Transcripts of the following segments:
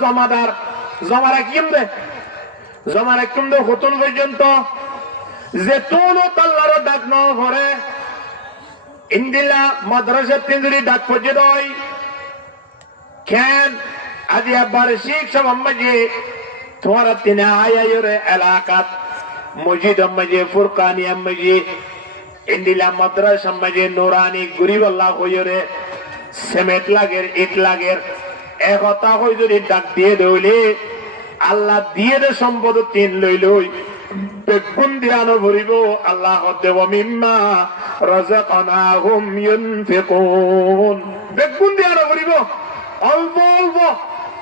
জমাদার জমা রাখিম দে হতন পর্যন্ত যে তোনো তাল্লার ডাক ন করে ইন্দিলা মাদ্রাসা তিনজুরি ডাক পর্যন্ত হয় কেন আজি বার্ষিক সব আম্মাজি তোমারা তিনে আয়ারে এলাকাত মসজিদ আম্মাজি ফুরকানি আম্মাজি ইন্দিলা মাদ্রাসা আম্মাজি নুরানি গরিবাল্লাহ হইরে সিমেন্ট লাগের ইট লাগের একতা হই যদি ডাক দিয়ে দইলে আল্লাহ দিয়ে দে সম্পদ তিন লই বেগুন দিয়ানো ভরিব আল্লাহ দেব মিম্মা রাযাকনাহুম ইউনফিকুন বেগুন দিয়ানো ভরিব অল্প অল্প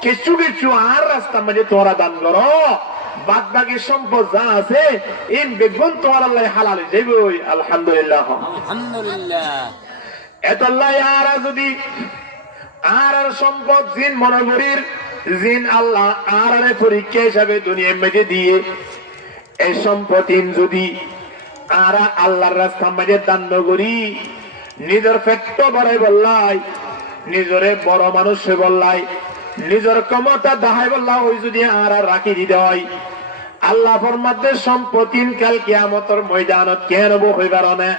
কিছু কিছু আর রাস্তা মাঝে তোরা দান করো বাদ বাকি সম্পদ যা আছে এই বেগুন তোমার আল্লাহ হালাল যাইব আলহামদুলিল্লাহ এতল্লাহ আর যদি আর সম্পদ জিন মনোবরীর জিন আল্লাহ আর পরীক্ষা হিসাবে দুনিয়ার মাঝে দিয়ে এই সম্পত্তি যদি আর আল্লাহর রাস্তা মাঝে দান করি নিজের পেট বাড়াই বললাই নিজরে বড় মানুষ বললাই নিজের ক্ষমতা দাহাই বললা ওই যদি আর রাখি দিতে হয় আল্লাহ ফরমাতে সম্পত্তি কাল কিয়ামতের ময়দানত কেন হইবার না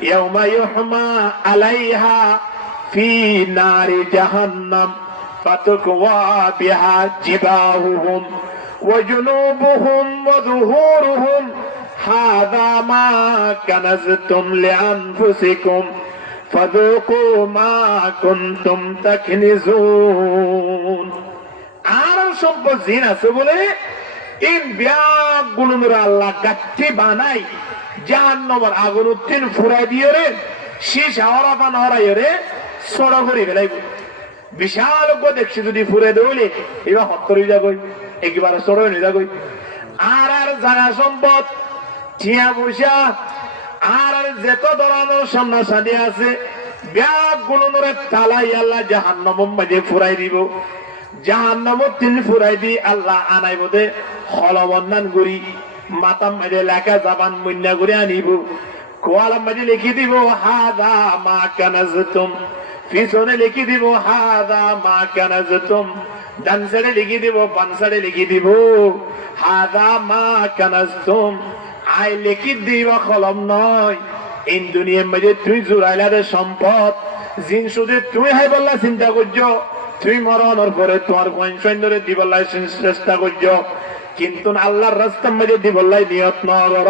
ইয়াউমা ইউহমা আলাইহা ফি নারি জাহান্নাম ফাতুকওয়া বিহা জিবাহুহুম ওয়া জুনুবুহুম ওয়া যুহুরুহুম হাযা মা কানাজতুম লিআনফুসিকুম ফাযুকু মা কুনতুম তাকনিজুন আর সম্পদ জিন আছে বলে এই ব্যাগগুলোর আল্লাহ গাঠি বানাই জাহান্নামের আগুন উত্তীন ফুরাই দিয়ে রে শীষ হাওয়া পান হরাই রে সড় করে ফেলাইব বিশাল দেখছি যদি ফুরে দৌলে এবার হত্তর হয়ে যাবই একেবারে সড় হয়ে যাবই আর আর জায়গা সম্পদ টিয়া পয়সা আর যেত ধরনের সামনা সাদি আছে ব্যাগগুলোর তালাই আল্লাহ জাহান্নামের মাঝে ফুরাই দিব জাহান্নামের তিন ফুরাই দি আল্লাহ আনাইব দে হলবন্দান গুড়ি মাতাম মাঝে লেখা জাবান মুন্না করে আনিব কোয়ালাম মাঝে লিখি দিব হাদা মা কানাজতুম পিছনে লিখি দিব হাদা মা কানাজতুম ডান সাইডে লিখি দিব বাম সাইডে লিখি দিব হাদা মা কানাজতুম আই লিখি দিব কলম নয় এই দুনিয়ার মাঝে তুই জুড়াইলা সম্পদ জিন শুধু তুই হাই বললা চিন্তা করছ তুই মরণের পরে তোমার সৈন্যরে দিবল্লাই চেষ্টা করছ কিন্তু আল্লাহর রাস্তার মাঝে দিবল্লাই নিয়ত ন কর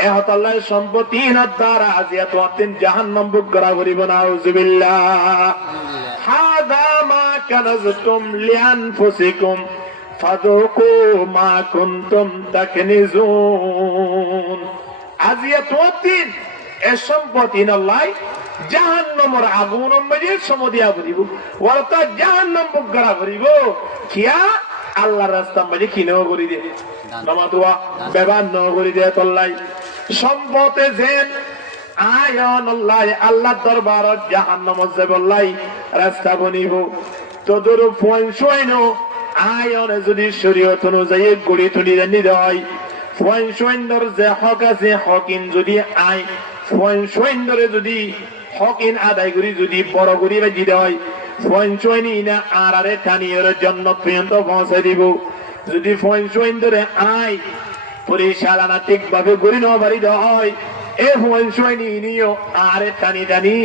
এহত আল্লাহর সম্পত্তি দ্বারা আজিয়া তোমার জাহান্নাম বুক করা করিব না আউযুবিল্লাহ হাযা মা কানাজতুম লিআনফুসিকুম ফাযুকু মা কুনতুম তাকনিজুন আজিয়া তোমার এ সম্পত্তি নল্লাই জাহান্নামের আগুন মাঝে সমদিয়া করিব অর্থাৎ জাহান্নাম বুক করা করিব কিয়া আল্লাহর রাস্তা মাঝে কিনেও করি দে নামাতুয়া ব্যবহার ন করি দে তল্লাই সম্পদে যেন আয়ন আল্লাহ দরবারত জাহান্নামত যে বললাই রাস্তা বনিব তোদের পয়সইন আয়নে যদি শরীয়ত অনুযায়ী গড়ি তুলি জানি দেয় পয়সইন্দর যে হক আছে হকিন যদি আই পয়সইন্দরে যদি হকিন আদায় করি যদি বড় করি বাজি দেয় পয়সইনি না আরে টানিয়ের জন্য পর্যন্ত পৌঁছে দিব যদি পয়সইন্দরে আই পরিচালনা ঠিকভাবে গড়ি ন বাড়ি দেয় এ পয়সইনি নিও আরে টানি টানি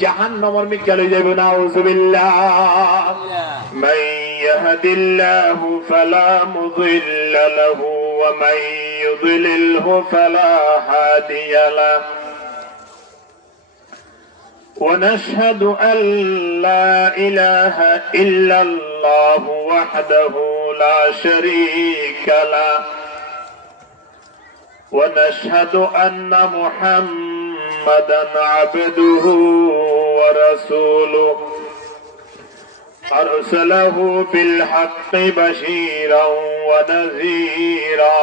জাহান্নামের মিকে লই যাইব না আউযুবিল্লাহ মান ইয়াহদিল্লাহু ফালা মুযিল্লা লাহু ওয়া মান ইউদ্লিলহু ফালা হাদিয়া লাহু ونشهد أن لا إله إلا الله وحده لا شريك له ونشهد أن محمدا عبده ورسوله أرسله بالحق بشيرا ونذيرا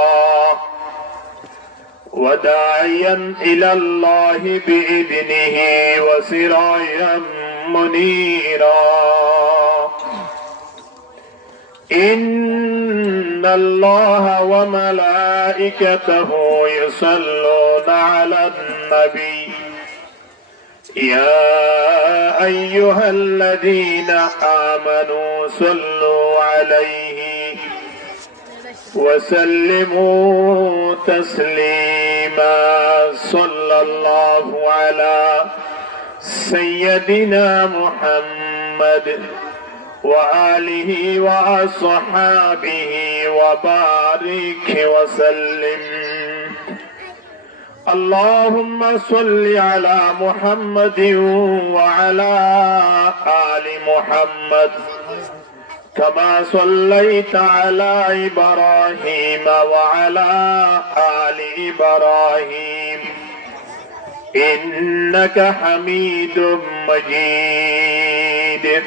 وداعيا إلى الله بإذنه وسراجا منيرا إن الله وملائكته يصلون على النبي يا أيها الذين آمنوا صلوا عليه وسلموا تسليما صلى الله على سيدنا محمد وآله وأصحابه وبارك وسلم اللهم صل على محمد وعلى آل محمد كما صليت على إبراهيم وعلى آل إبراهيم إنك حميد مجيد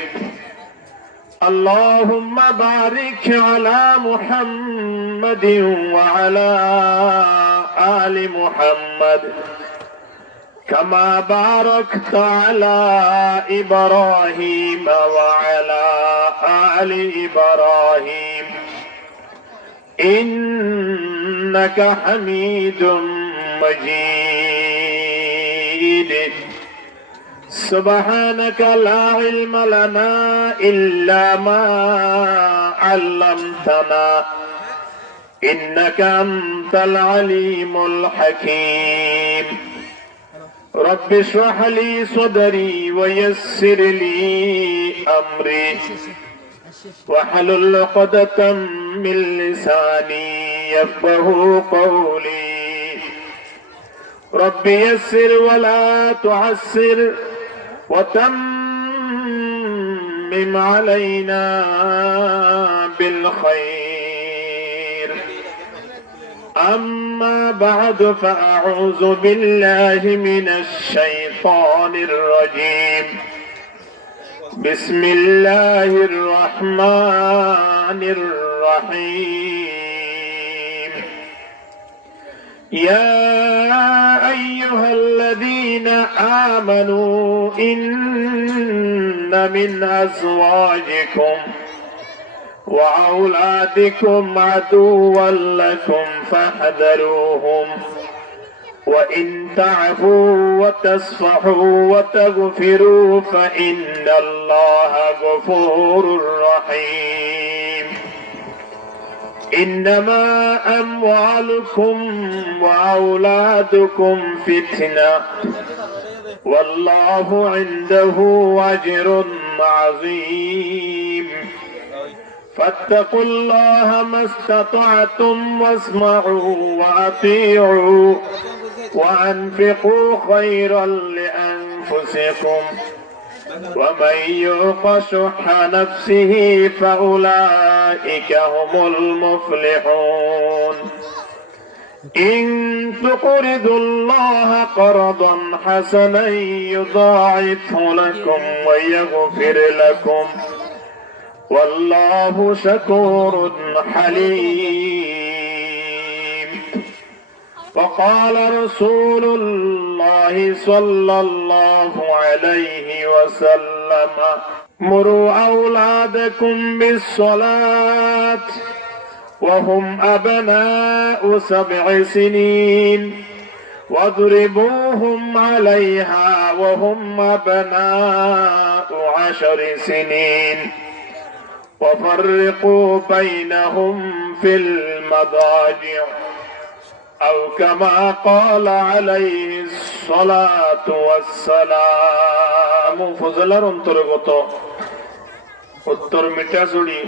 اللهم بارك على محمد وعلى آل محمد كما باركت على إبراهيم وعلى آل إبراهيم إنك حميد مجيد سبحانك لا علم لنا إلا ما علمتنا إنك أنت العليم الحكيم رب اشرح لي صدري ويسر لي أمري واحلل عقدة من لساني يفقه قولي رب يسر ولا تعسر وتمم علينا بالخير أما بعد فأعوذ بالله من الشيطان الرجيم بسم الله الرحمن الرحيم يا أيها الذين آمنوا إن من أزواجكم وأولادكم عدوا لكم فاحذروهم وإن تعفوا وتصفحوا وتغفروا فإن الله غفور رحيم إنما أموالكم وأولادكم فتنة والله عنده أجر عظيم فاتقوا الله ما استطعتم واسمعوا وأطيعوا وأنفقوا خيرا لأنفسكم ومن يوق شح نفسه فأولئك هم المفلحون إن تقرضوا الله قرضا حسنا يضاعفه لكم ويغفر لكم والله شكور حليم وقال رسول الله صلى الله عليه وسلم مروا أولادكم بالصلاة وهم أبناء 7 سنين واضربوهم عليها وهم أبناء 10 سنين وفرقوا بينهم في المضاجع أو كما قال عليه الصلاة والسلام فضلر অন্তর্গত উত্তর মিঠাজুড়ি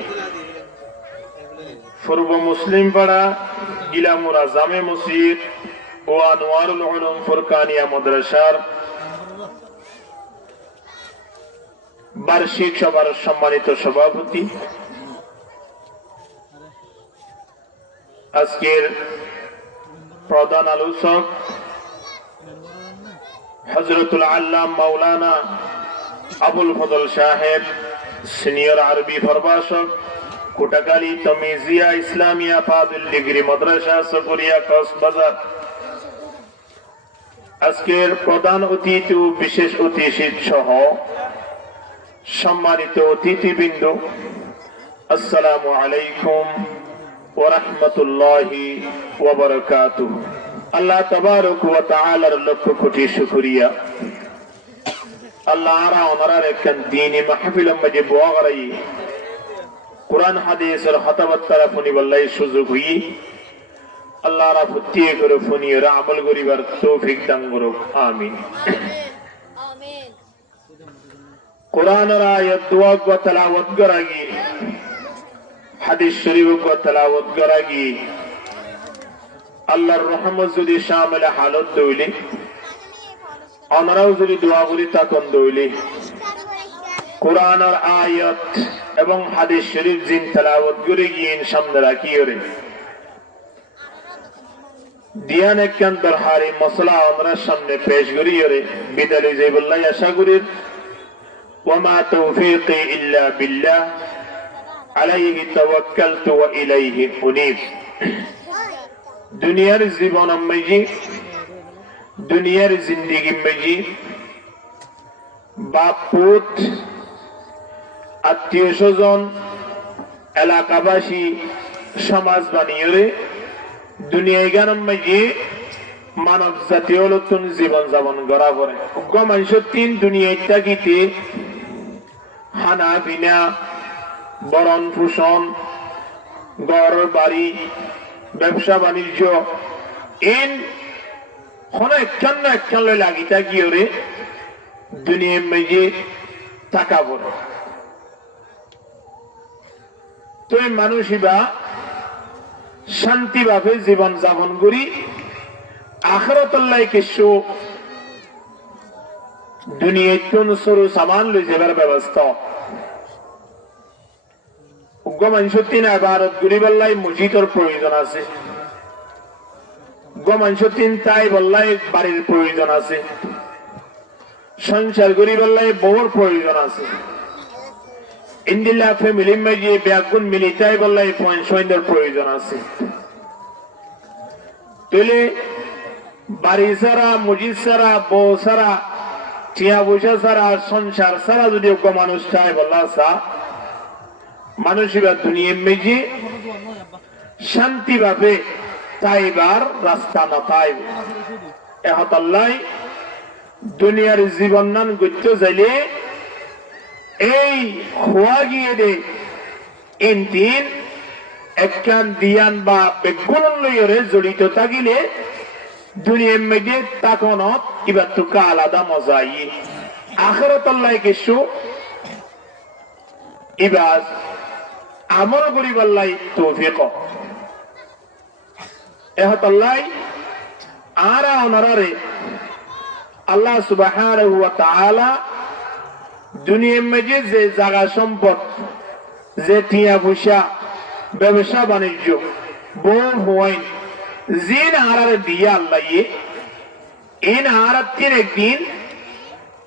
পূর্ব মুসলিম পাড়া গিলামুরা জামে মসজিদ ও আনোয়ারুল উলুম ফুরকানিয়া মাদ্রাসার বার্ষিক সভার সম্মানিত সভাপতি আজকের প্রধান আলোচক হযরতুল আল্লামা মাওলানা আবুল ফজল সাহেব সিনিয়র আরবি প্রভাষক কোটাকালী তমিজিয়া ইসলামিয়া ফাজিল ডিগ্রি মাদ্রাসা সফরিয়া কক্সবাজার আজকের প্রধান অতিথি ও বিশেষ অতিথি সহ সম্মানিত অতিথিবৃন্দ আসসালামু আলাইকুম ওয়া রাহমাতুল্লাহি ওয়া বারাকাতুহু আল্লাহ তাবারক ওয়া তাআলার লক্ষ কোটি শুকরিয়া আল্লাহ আরা ওনারার একখান দিনী মাহফিল মাঝে বোয়া করাই কোরআন হাদিসের হতাবাত করা ফোনি বললাই সুযোগ হই আল্লাহ রা ফুটিয়ে করে ফোনি ওরা আমল করিবার তৌফিক দান করুক আমিন কোরআনের আয়াত দোয়া ও তেলাওয়াত করাগি হাদিস শরীফ ও তেলাওয়াত করাগি আল্লাহর রহমত যদি শামিল হালত দইলে আমরাও যদি দোয়া করি তখন দইলে কোরআনের আয়াত এবং হাদিস শরীফ জিন তেলাওয়াত করে গিয়ে সামনে রাখি ওরে দিয়ান একখান দরহারি মশলা আমরা সামনে পেশ করি ওরে বিদালি যাইবুল্লাহ আশা করি ওয়ামা তৌফিকি ইল্লা বিল্লাহ আলাইহি তাওয়াক্কালতু ওয়া ইলাইহি উনীব দুনিয়ার জীবন মেজি দুনিয়ার জিন্দেগি মেজি বাপ পুত আত্মীয় স্বজন এলাকাবাসী সমাজ বানিয়ে দুনিয়ায় গান মেজি মানব জাতীয় নতুন জীবন যাপন করা পরে মানুষ তিন দুনিয়ায় থাকিতে হানা বিনা বরণ পোষণ ঘর বাড়ি ব্যবসা বাণিজ্য এন একখান না একখান লাগি থাকি ওরে দুনিয়ার মেজে টাকা বড় তো মানুষই বা শান্তি ভাবে জীবন যাপন করি আখিরাতুল্লাহ কিছু দুনিয়ায় কোন সরু সামান লই যাবার ব্যবস্থা মানুষ তিন ইবাদত করিবার মসজিদের প্রয়োজন আছে মানুষ তিন তাই বললাই বাড়ির প্রয়োজন আছে সংসার করিবার বউর প্রয়োজন আছে ইন্দিল্লা ফ্যামিলি মাঝে ব্যাগুন মিলি তাই বললাই পয়েন্টের প্রয়োজন আছে তাহলে বাড়ি ছাড়া মসজিদ ছাড়া বউ ছাড়া টিয়া পয়সা ছাড়া সংসার ছাড়া যদি মানুষ চায় বললা চা মানুষ এবার দুনিয়ার মেঝে শান্তি ভাবে তাইবার রাস্তা না পাই এহতাল্লাই দুনিয়ার জীবন নান করতে যাইলে এই খোয়া গিয়ে দে তিন একখান দিয়ান বা বেগুন লইরে জড়িত থাকিলে দুনিয়ার মেঝে তখন এবার তো আলাদা মজা আখিরাতুল্লাহ কিছু এবার আমল করিবার লাই তৌফিক এহতাল্লাই আরা ওনারে আল্লাহ সুবহানাহু ওয়া তাআলা দুনিয়ার মাঝে যে জায়গা সম্পদ যে টিয়া পয়সা ব্যবসা বাণিজ্য বউ হওয়াইন জিন আরারে দিয়া আল্লাহ ইন আরাতিন একদিন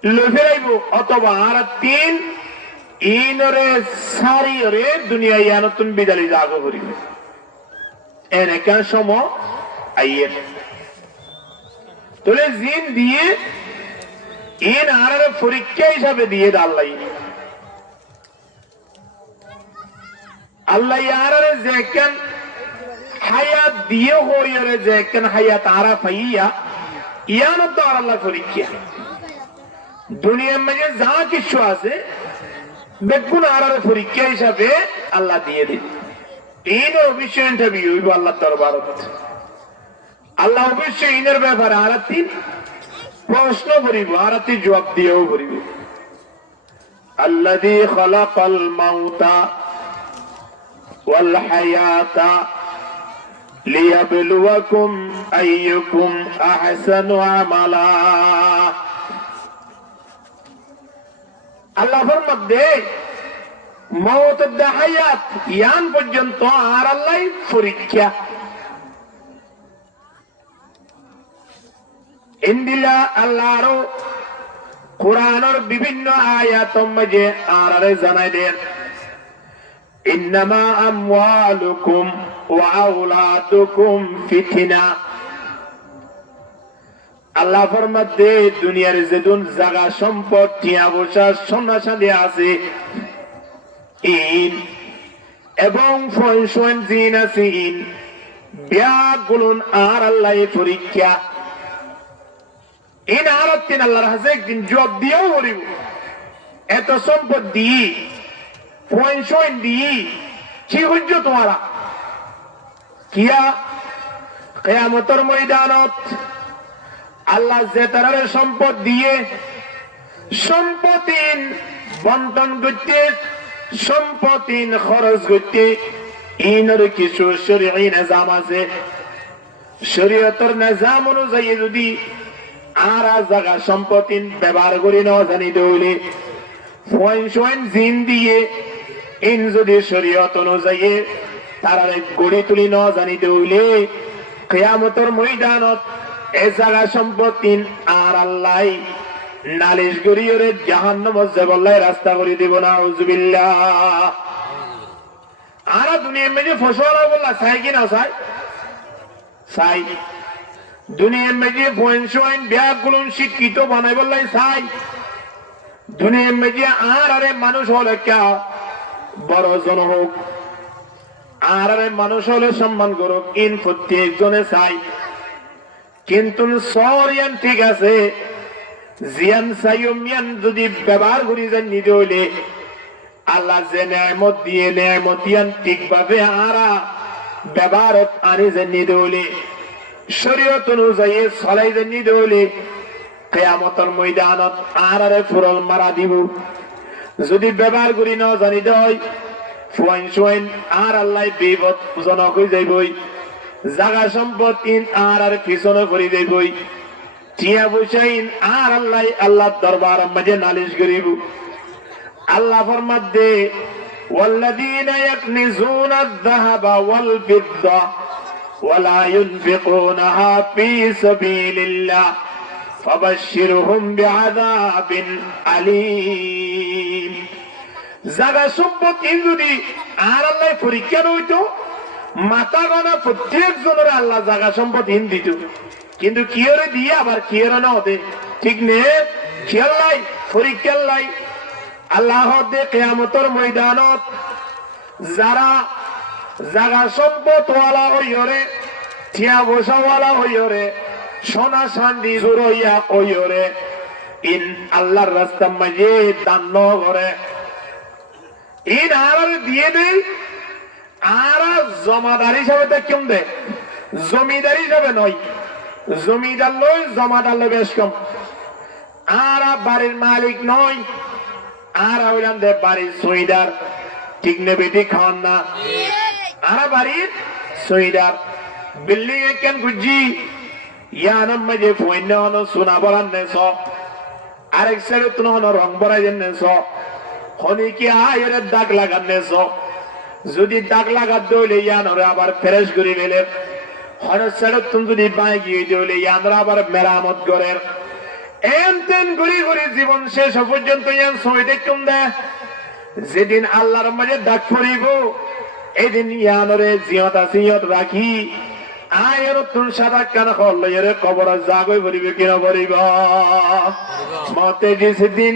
লফেরাইব অথবা আরাতিন ইনরে সারি রে দুনিয়া ইয়ানতুন বিদালি জাগো করিবে এনে কেন সময় আইয়ের তোলে জিন দিয়ে ইন আরারে পরীক্ষা হিসাবে দিয়ে আল্লাহ আল্লাহ আরারে যেখান হায়াত দিয়ে হইরে যেখান হায়াত আরা পাইয়া ইয়ানত আর আল্লাহ পরীক্ষা দুনিয়ার মাঝে যা কিছু আছে বেগুন আরারে পরীক্ষা হিসাবে আল্লাহ দিয়ে দিন এই অবশ্যই ইন্টারভিউ হইব আল্লাহ দরবারত আল্লাহ অবশ্যই ইনের ব্যাপারে আরাতি প্রশ্ন করিব আরাতি জবাব দিয়েও করিব আল্লাযী খালাকাল মাউতা ওয়াল হায়াতা লিয়াবলুয়াকুম আইয়ুকুম আহসানু আমালা আল্লাহ ফরমাতে মওত দা হায়াত ইয়ান পর্যন্ত আর আল্লাহ পরীক্ষা ইন্দিলা আল্লাহর কোরআনের বিভিন্ন আয়াত মাঝে আরারে জানাই দেন ইন্নামা আমওয়ালুকুম ওয়া আওলাদুকুম ফিতনা আল্লাহ ফরমাতে দুনিয়ার যেদুন জায়গা সম্পদ টিয়া বসা সোনা চাঁদি আছে ইন এবং ফয়সন জিন আছে ইন ব্যাগুলুন আর আল্লাহ পরীক্ষা এই নারদ তিন আল্লাহর হাতে একদিন জবাব দিয়েও বলিব এত সম্পদ দিই পয়েন্ট দিই কি হইজ তোমারা কিয়া কিয়ামতের ময়দানত আল্লাহ যে তার সম্পদ দিয়ে সম্পত্তিন বন্টন করতে সম্পত্তিন খরচ করতে ইনর কিছু শরীয়ী নিজাম আছে শরীয়তের নিজাম অনুযায়ী যদি আর জায়গা সম্পত্তি ব্যবহার করি না জানি দৌলে পয়েন্ট জিন দিয়ে ইন যদি শরীয়ত অনুযায়ী তারা গড়ি তুলি ন জানি দৌলে কিয়ামতের ময়দানত এ জায়গা সম্পত্তি আর আল্লাহ নালিশ করিয়ে জাহান্নামে যাবল্লাই রাস্তা করে দিব না আউযুবিল্লাহ আর দুনিয়ার মধ্যে ফসল বললা চাই কি না চাই চাই দুনিয়ার মধ্যে পয়েন্ট ব্যাগগুলো শিক্ষিত বানাই বললাই চাই দুনিয়ার মধ্যে আর আরে মানুষ হলে কে বড় জন হোক আর আরে মানুষ হলে সম্মান করুক ইন প্রত্যেকজনে চাই কিন্তু সরিয়ান ঠিক আছে জিয়ান সাইমিয়ান যদি ব্যবহার করি যান নিতে হইলে আল্লাহ যে নেয়ামত দিয়ে নেয়ামতিয়ান ঠিকভাবে আরা ব্যবহার আনি যে নিতে হইলে শরীয়ত অনুযায়ী চলাই যে নিতে হইলে কিয়ামতের ময়দানত আরে ফুরল মারা দিব যদি ব্যবহার করি না জানিতে হয় পয়েন্ট আর আল্লাহ বিপদ জনক হয়ে যাইবই জাগা সম্পত্তি আর পিছনে করে যাইবই টিয়া বসাইন আর আল্লাহ আল্লাহর দরবার মাঝে নালিশ করিব আল্লাহ ফরমাতে ওয়াল্লাযীনা ইয়াকনিজুনা আয-যাহাবা ওয়াল ফিদ্দা ওয়ালা ইউনফিকুনাহা ফী সাবিলিল্লাহ ফাবাশশিরহুম বিআযাবিন আলীম জাগা সম্পত্তি যদি আর আল্লাহ পরীক্ষা হইতো মাথা গানা প্রত্যেকজনের আল্লাহ জাগা সম্পত্তি দিত কিন্তু কিয়রে দিয়ে আবার কিয়রে না হতে ঠিক নে খেয়াল নাই পরীক্ষার লাই আল্লাহ দে কিয়ামতের ময়দানত যারা জাগা সম্পদওয়ালা হইরে ঠিয়া বসাওয়ালা হইরে সোনা চাঁদি জুড়ইয়া হইরে ইন আল্লাহর রাস্তা মাঝে দান করে ইন আর দিয়ে দেই আর জমাদার হিসাবে কেমন দে জমিদার হিসাবে নয় জমিদার লই জমাদার লই বেশ কম আর বাড়ির মালিক নয় আর হইলাম দে বাড়ির সুইদার ঠিক নেবে ঠিক খাওয়ান না আর বাড়ির সুইদার বিল্ডিং এ কেন গুজি ইয়ানাম মাঝে ফইন সোনা বরান নেছ আরেক সাইডে তুন রং বরাই নেছ হনি কি আয়ের দাগ লাগান নেছ যদি দাগ লাগাত দইলে ইয়ানরে আবার ফ্রেশ করে গেলে হনের সাইডে তুমি যদি বাই গিয়ে দইলে ইয়ানরা আবার মেরামত করেন এমতেন ঘুরি ঘুরি জীবন শেষ পর্যন্ত ইয়ান সময় দেখুন দে যেদিন আল্লাহর মাঝে ডাক পড়িব এদিন ইয়ানরে জিয়ত আসিয়ত রাখি আয়ের তুন সাদা কান হল এর কবর জাগই ভরিবে কিনা ভরিব মতে জিস দিন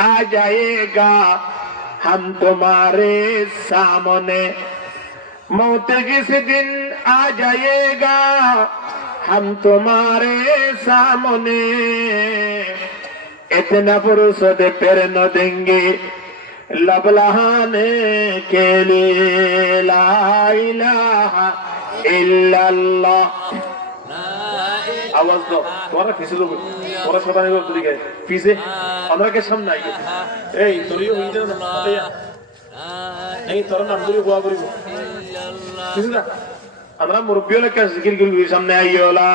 आ जाएगा हम तुम्हारे सामने मौत जिस दिन आ जाएगा हम तुम्हारे सामने इतना फुर्सत फिर न देंगे लब लहाने के लिए ला इलाहा इल्लल्लाह आवाज दो तुम्हारा किसी लोग ওরা কথা নেই তুই কে পিছে আমরাকে সামনে আইগে এই তোরিও হইতে না এই তোর নাম ধরে গোয়া করিব কিছু না আমরা মুরব্বিয়লে কাছে জিকির করি সামনে আইও লা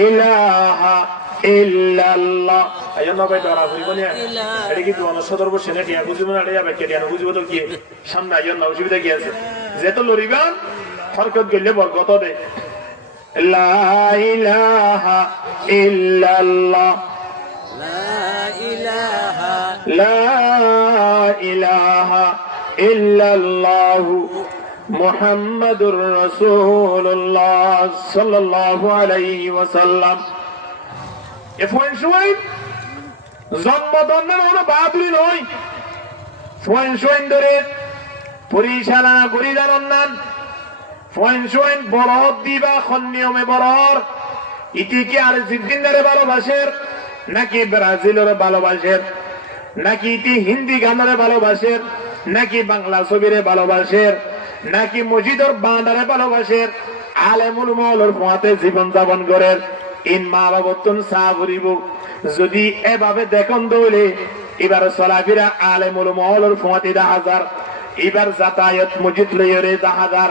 ইলাহা ইল্লাল্লাহ আইয়া না ভাই ডরা করিব না এটা কি তোমার সদর বসে না টিয়া বুঝিব না এটা ব্যাখ্যা টিয়া বুঝিব তো কি সামনে আইও না অসুবিধা কি আছে যেত লরিবান হরকত গেলে বরকত দে لا إله إلا الله لا إله إلا الله محمد رسول الله صلى الله عليه وسلم এফোন শুইন জন্মদন্নের কোনো বাদুরি নয় ফোন শুইন ধরে পরিচালনা করি জানান নান পয়েন্ট বড় দিবা নিয়মে বড় ইতি কি আর্জেন্টিনারে ভালোবাসের, নাকি ব্রাজিলের ভালোবাসের, নাকি ইতি হিন্দি গানের ভালোবাসের, নাকি বাংলা ছবিরে ভালোবাসের, নাকি মসজিদের বান্ডারে ভালোবাসের? আলেমুল মৌলর ফোঁয়াতে জীবন যাপন করেন। ইন মা বাবতুন সাবরিব, যদি এভাবে দেখুন দৌলে এবার চলাফেরা আলেমুল মৌলর ফোঁয়াতে 10,000, এবার যাতায়াত মসজিদ লইরে 10,000,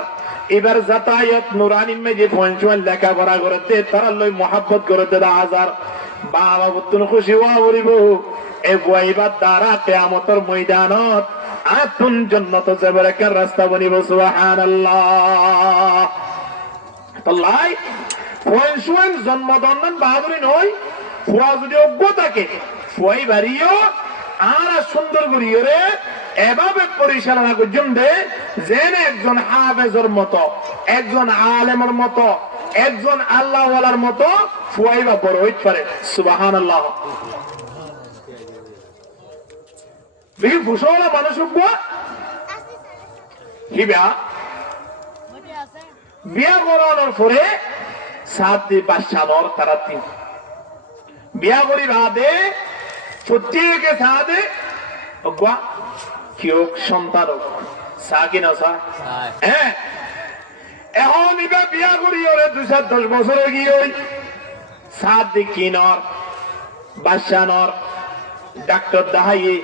এবার যাতায়াত নুরানি মেজে পঞ্চুয়াল লেখাপড়া করতে তারা লই মহাব্বত করতে 10,000। বাবা বুতুন খুশি হওয়া বলিব এ বইবার দ্বারা কিয়ামতের ময়দানত আতুন জান্নাত যাবার একটা রাস্তা বনিব। সুবহানাল্লাহ। তাই পঞ্চুয়াল জন্মদন্ডন বাহাদুরি নয়, ফুয়া যদি অজ্ঞ থাকে ফুয়াই বাড়িও আর সুন্দর করিও রে এভাবে পরিচালনা করছেন দে যেন একজন হাফেজের মতো, একজন আলেমের মতো, একজন আল্লাহওয়ালার মতো ফুয়াইবা বড় হইতে পারে। সুবহানাল্লাহ। দেখি ফুসওয়ালা মানুষ বিয়া করানোর পরে 7 দিন বাচ্চানোর তারা 3 বিয়া করি বাদে প্রত্যেকে সাদে কেউ সন্তান চা কিনা চা হ্যাঁ এখন এবার বিয়া করি ওরে 2-10 বছর গিয়ে ওই 7 দিন কিনর বাচ্চানোর ডাক্তার দেখাইয়ে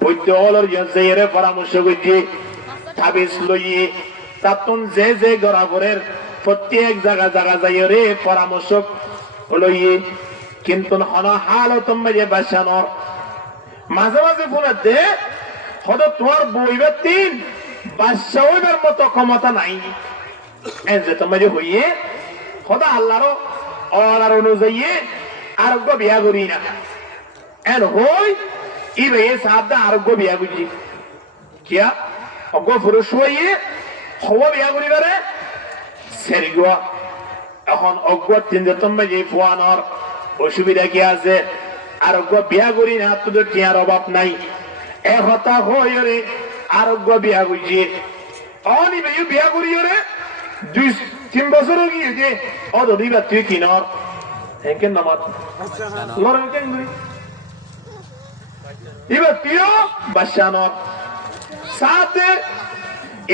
বৈদ্য হলর যে পরামর্শ করছে তাবিজ লইয়ে তাতুন যে যে গড়াগড়ের প্রত্যেক জায়গা জায়গা যাই রে পরামর্শ লইয়ে কিন্তু হালত যে বাচ্চানোর মাঝে মাঝে ফোনে দে হয়তো তোমার বইবার 3 বাচ্চা হইবার মতো ক্ষমতা নাই যে তোমার হইয়ে হয়তো আল্লাহর অলার অনুযায়ী আরোগ্য বিয়া করি না এন হই ই ভাইয়ে সাবদা আরোগ্য বিয়া করছি কিয়া অজ্ঞ পুরুষ হইয়ে হওয়া বিয়া করিবারে সেরিগুয়া এখন অজ্ঞ 3 তোমার যে ফুয়ানোর অসুবিধা কি আছে? আরোগ্য বিয়া করি না তোদের টিয়ার অভাব নাই এ হতা হয়ে আরোগ্য বিয়া করছি অনিবে বিয়া করি রে 2-3 বছর গিয়ে যে অদিবা তুই কিনর হেঁকেন নামার লড়াই কেন এবার তুইও বাসানোর সাথে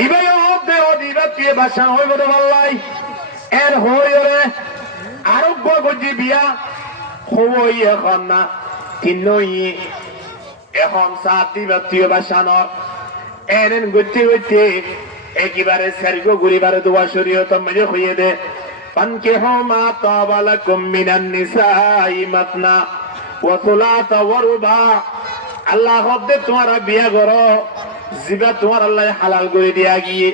এবার দে অদিবা তুই বাসান হইব তো পাল্লাই এর হয়ে রে আরোগ্য করছি বিয়া হই এখন না 3 এখন 7 দিবা তুই বাসানোর এরেন গতি গতি একেবারে সেরগো গুরিবারে দোয়া শরীয়ত মজে হইয়ে দে পানকিহু মা তাবা লাকুম মিনান নিসাই মাতনা ওয়া সুলাতা ওয়া রুবা। আল্লাহ হদে তোমারা বিয়া করো জিবা তোমার আল্লাহ হালাল করে দিয়া গিয়ে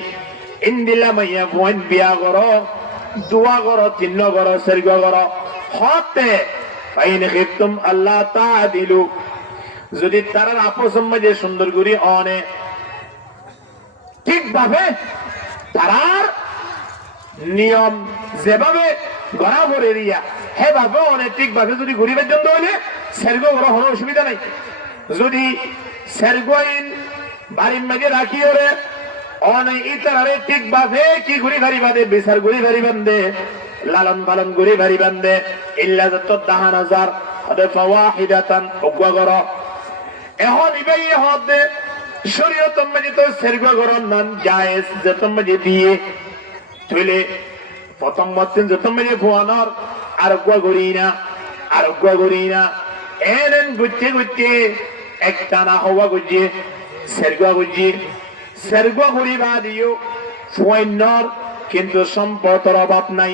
ইন্দিলা মাইয়া বোন বিয়া করো দোয়া করো 3 করো সেরগো করো হতে ফাইন খিফতুম আল্লাহ তাআদিলু। যদি তারা আপস মধ্যে সুন্দর করে অনে ঠিকভাবে তারার নিয়ম যেভাবে বরাবর এরিয়া সেভাবে অনেক ঠিকভাবে যদি গরিবের জন্য হলে সেরগো বড় কোনো অসুবিধা নাই। যদি সেরগোইন বাড়ির মাঝে রাখি ওরে অনেক ইতারে ঠিকভাবে কি ঘুরি ভারি বাঁধে বিচার ঘুরি ভারি বান্ধে লালন পালন ঘুরি ভারি বান্ধে ইল্লা যত 10,000 হদে ফাওয়াহিদাতান অজ্ঞা করো এখন ইবাই হদে শরীয়ত মধ্যে তো সেরগো গরম নাম জায়েজ যত মধ্যে দিয়ে তুলে প্রথম মতন যত মধ্যে ফুয়ানোর আরোগ্য করি না এনেন গুচ্ছে গুচ্ছে একটা না হওয়া গুজে সেরগো করিবা দিও ফুয়াইনর কিন্তু সম্পদের অভাব নাই।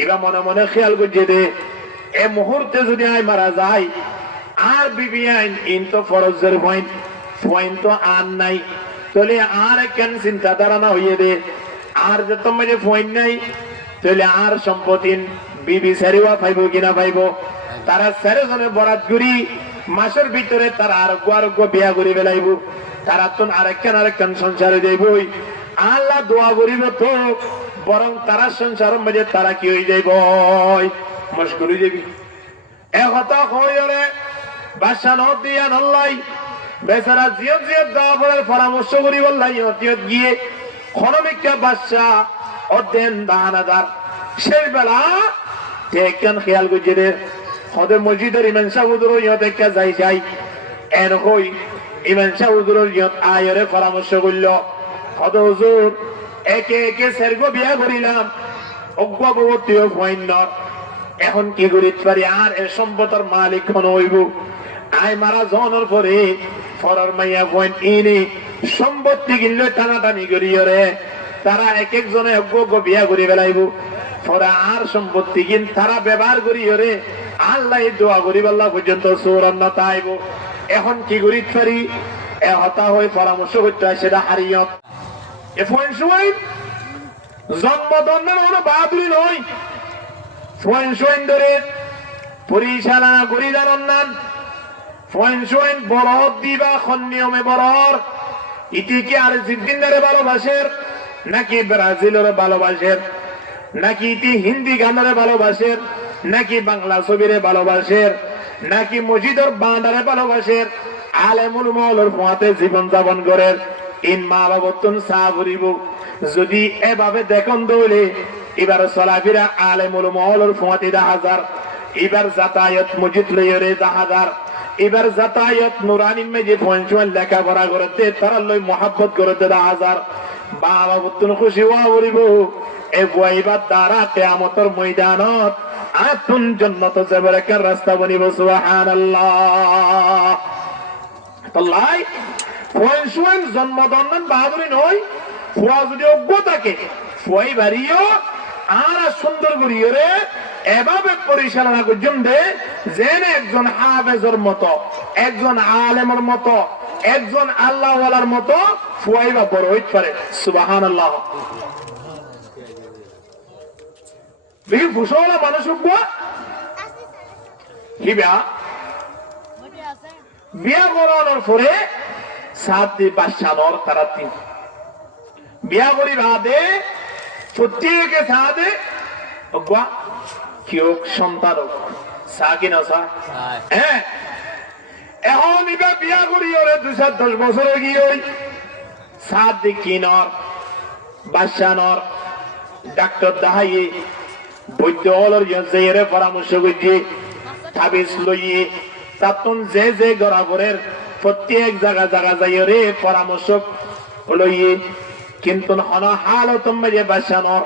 এবার মনে মনে খেয়াল করছে দে এ মুহূর্তে যদি আয় মারা যায় আর বিবি আইন ইন তো ফরজের পয়েন্ট তো আর নাই তাহলে আর কেন চিন্তা ধারণা হইয়ে দে আর যে তোমার পয়েন্ট নাই তাহলে আর সম্পত্তি বিবি সারিবা পাইব কিনা পাইব তারা 4 জনে বরাত করি মাসের ভিতরে তারা আরোগ্য বিয়া করে বেলাইব তারা তো আরেকখান সংসারে যাইবই আল্লাহ দোয়া করিব তো বরং তারা সংসারের মধ্যে তারা কি হয়ে যাইব মুশকিল হয়ে যাবি একথা হয়ে বাসা নদিয়া নল্লাই বেচারা জিয়ত দেওয়ার পরামর্শ করি বললাই জিয়ত গিয়ে ক্ষণবিজ্ঞা বাদশা অধ্যয়ন 10,000 সেই বেলা টেকান খেয়াল গুজরে হদে মসজিদের ইমান সাহুদুর ইয়ত একটা যাই এর হই ইমান সাহুদুর ইয়ত আয়রে পরামর্শ করল হদ হুজুর একে একে সেরগো বিয়া করিলাম অজ্ঞাবতীয় ভৈন্য এখন কি করিতে পারি আর এ সম্পদের মালিক কোন হইব আয় মারা জনের পরে ফরার মাইয়া ভৈন ইনি সম্পত্তি কিনলে টানাটানি করিও রে তারা এক একজনে অজ্ঞ বিয়া করি বেলাইব ফরা আর সম্পত্তি কিন তারা ব্যবহার করিও রে আল্লাহ দোয়া করি আল্লাহ পর্যন্ত সৌরন্যতা আইব এখন কি করিতে পারি এ হতা হয়ে পরামর্শ করতে হয় সেটা হারিয়ত এ ফোন সময় জন্মদন্ডের কোনো বাহাদুরি নয় ফোন সোয়েন ধরে পরিচালনা করি জানান নান ফোন সোয়েন বড় দিবা নিয়মে বড় ইতিকে আর জিদ্দিনদারে ভালোবাসের নাকি ব্রাজিলের ভালোবাসের নাকি ইতি হিন্দি গানের ভালোবাসের নাকি বাংলা ছবিরে ভালোবাসের নাকি মসজিদের বান্দারে ভালোবাসের আলেমুল মৌলর ফোঁয়াতে জীবন যাপন করেন ইন মা বাবতুন সাহ করিব যদি এভাবে দেখুন দৌলে এবার চলাফেরা আলেমুল মৌলর ফোঁয়াতে 10,000 এবার যাতায়াত মসজিদ লইরে 10,000 এবার যাতায়াত নুরানি মেজে পঞ্চুয়াল লেখাপড়া করতে তারা লই মহাব্বত করতে 10,000 বাবা বুতুন খুশি হওয়া বলিব এ বইবার দ্বারা কিয়ামতের ময়দানত আতুন জান্নাত যাবার একটা রাস্তা বনিব সুবহানাল্লাহ তাল্লাই পঞ্চুয়াল জন্মদন্ডন বাহাদুরি নয় ফুয়া যদি অজ্ঞ থাকে ফুয়াই বাড়িও আর সুন্দর করিও রে এভাবে পরিচালনা করছেন দে যেন একজন হাফেজের মতো একজন আলেমের মতো একজন আল্লাহওয়ালার মতো ফুয়াইবা বড় হইতে পারে সুবহানাল্লাহ দেখি ভূষণা মানুষ বিয়া করানোর পরে 7 দিন বাচ্চানোর তারা 3 বিয়া করি বাদে প্রত্যেকে সাদে অজ্ঞা কেউ সন্তান সাকি না সা হ্যাঁ এখন ইবা বিয়া করি ওরে 2-10 বছর গিয়ে ওই 7 দিন কিনর বাচ্চানোর ডাক্তার দেখাইয়ে বৈদ্য হলর ইয়ে পরামর্শ করছে তাবিজ লইয়ে তাতুন যে গড়াগড়ের প্রত্যেক জায়গা যাই রে পরামর্শ লইয়ে কিন্তু হালত মেজে বাসানোর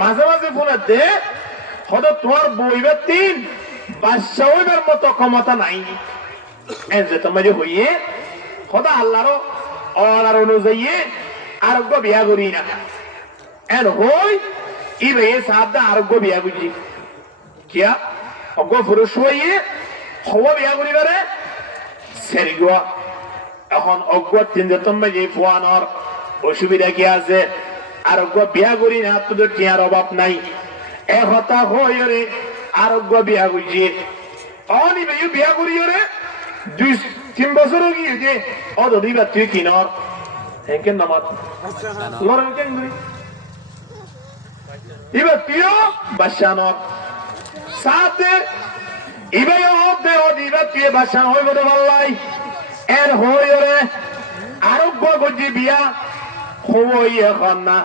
মাঝে মাঝে ফোনে দে হয়তো তোমার বইবার 3 বাদশা হইবার মতো ক্ষমতা নাই যে তোমার হইয়ে হয়তো আল্লাহর অর্ডার অনুযায়ী আরোগ্য বিয়া করি না এর হই ইবে সাদা আরোগ্য বিয়া করছি কিয়া অজ্ঞ পুরুষ হইয়ে হওয়া বিয়া করিবারে সেরিগুয়া এখন অজ্ঞ 3 তোমার যে ফুয়ানোর অসুবিধা কি আছে আরোগ্য বিয়া করি না তোদের টিয়ার অভাব নাই এক হতা হয়ে আরোগ্য বিয়া করছি অনিবে বিয়া করি রে 2-3 বছর গিয়ে অদিবা তুই কিনর হেঁকেন নামাত লড়েন কেন এবার তুইও বাসানোর সাথে ইবে হতে অদিবা তুই বাসান হইব তো বললাই এর হয়ে রে আরোগ্য করছি বিয়া হই এখন না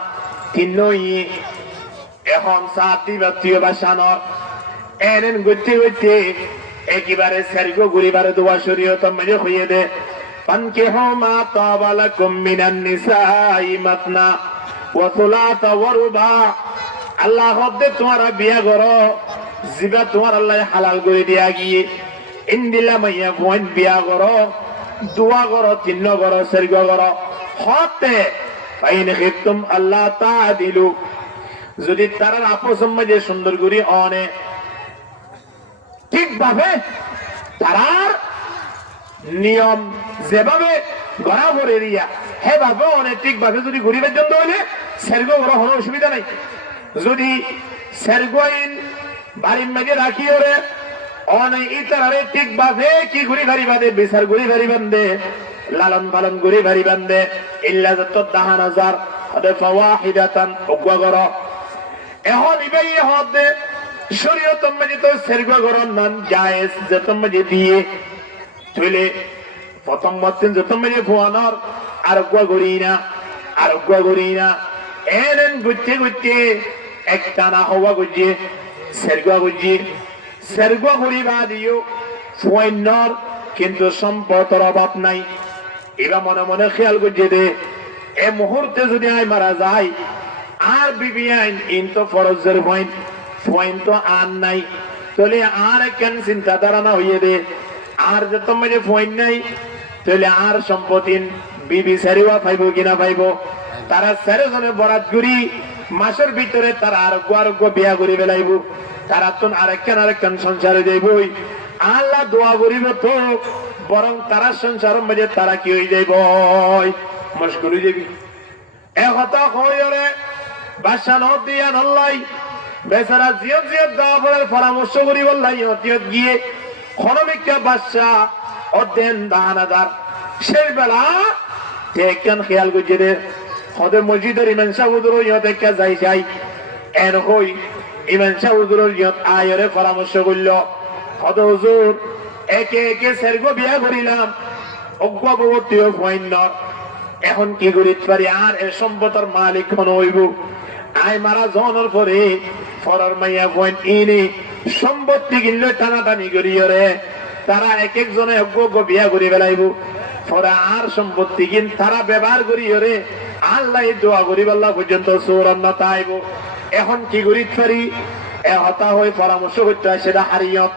তিনই এখন 7 দিন তুই বাসানোর এরেন গতি গতি একেবারে সেরগো ঘুরিবারে দোয়া শরীয়ত মেজে হইয়ে দে পানকিহু মা তাবা লাকুম মিনান নিসাই মাতনা ওয়া সুলাতা ওয়া রুবা আল্লাহ হদে তোমারা বিয়া করো জিবা তোমার আল্লাহ হালাল করে দিয়া গিয়ে ইন্দিলা মাইয়া কোন বিয়া করো দোয়া করো 3 করো সেরগো করো হতে ফাইন খিফতুম আল্লাহ তাআদিলু যদি তারা আপস মাঝে সুন্দর করে অনে ঠিকভাবে তারার নিয়ম যেভাবে বরাবর এরিয়া সেভাবে অনেক ঠিকভাবে যদি ঘুরিবার জন্য হলে সেরগো বড় কোনো অসুবিধা নাই যদি সেরগোইন বাড়ির মাঝে রাখি ওরে অনেক ইতারে ঠিকভাবে কি ঘুরি ভারি বাঁধে বিচার ঘুরি ভারি বান্ধে লালন পালন ঘুরি ভারি বান্ধে ইল্লা যত 10,000 হদে ফাওয়াহিদাতান অজ্ঞা করো এখন ইবাই হদে শরীয়ত মাঝে তো সেরগো গরম নান জায়েজ যত মাঝে দিয়ে তুইলে প্রথম মতন যত মাঝে ফুয়ানোর আরোগ্য করি না এরেন গুচ্ছে একটা না হওয়া গুজিয়ে সেরগুয়া বুঝি সেরগুয়া করিবা দিও ফুয়াইনর কিন্তু সম্পদের অভাব নাই। এবার মনে মনে খেয়াল করছে দে এ মুহূর্তে যদি আয় মারা যায় আর বিবি আইন ইন তো ফরজের পয়েন্ট পয়েন্ট তো আর নাই, তাহলে আর কেন চিন্তা ধারণা হইয়ে দে আর যে তোমার পয়েন্ট নাই তাহলে আর সম্পত্তি বিবি সেরিবা পাইব কিনা পাইব। তারা সেরজনে বরাত করি মাসের ভিতরে তারা আরোগ্য বিয়া করি বেলাইব, তারা তো আরেকখান সংসারে যাইবই। আল্লাহ দোয়া করিব তো বরং তারা সংসারের মাঝে তারা কি হয়ে যাইব মুশকিল হয়ে যাবি। একথা হইরে বাসা নদিয়া নল্লাই বেচারা জিয়ত জিয়ত দেওয়া পড়ার পরামর্শ করি বললাই হতিয়ত গিয়ে ক্ষণবিজ্ঞা বাদশা অধ্যয়ন দাহানাদার সেই বেলা কেন খেয়াল করছে রে হতে মসজিদের ইমান সাহুদুর ইহত একটা যাই যাই এন হই ইমান সাহুদুর ইহত আয়রে পরামর্শ করল হত হুজুর একে একে সেরগো বিয়া করিলাম অজ্ঞাবতীয় পয়েন্ট এখন কি করিতে পারি আর এ সম্পদের মালিক কোন হইব আয় মারা জনের পরে ফরার মাইয়া পয়েন্ট ইনি সম্পত্তি কিনলে টানাটানি করিও রে তারা এক একজনে অজ্ঞ বিয়া করি বেলাইব ফরা আর সম্পত্তি কিন তারা ব্যবহার করিও রে আল্লাহ দোয়া করি আল্লাহ পর্যন্ত সৌরন্যতা আইব। এখন কি করিতে পারি এ হতা হয়ে পরামর্শ করতে হয় সেটা হারিয়ত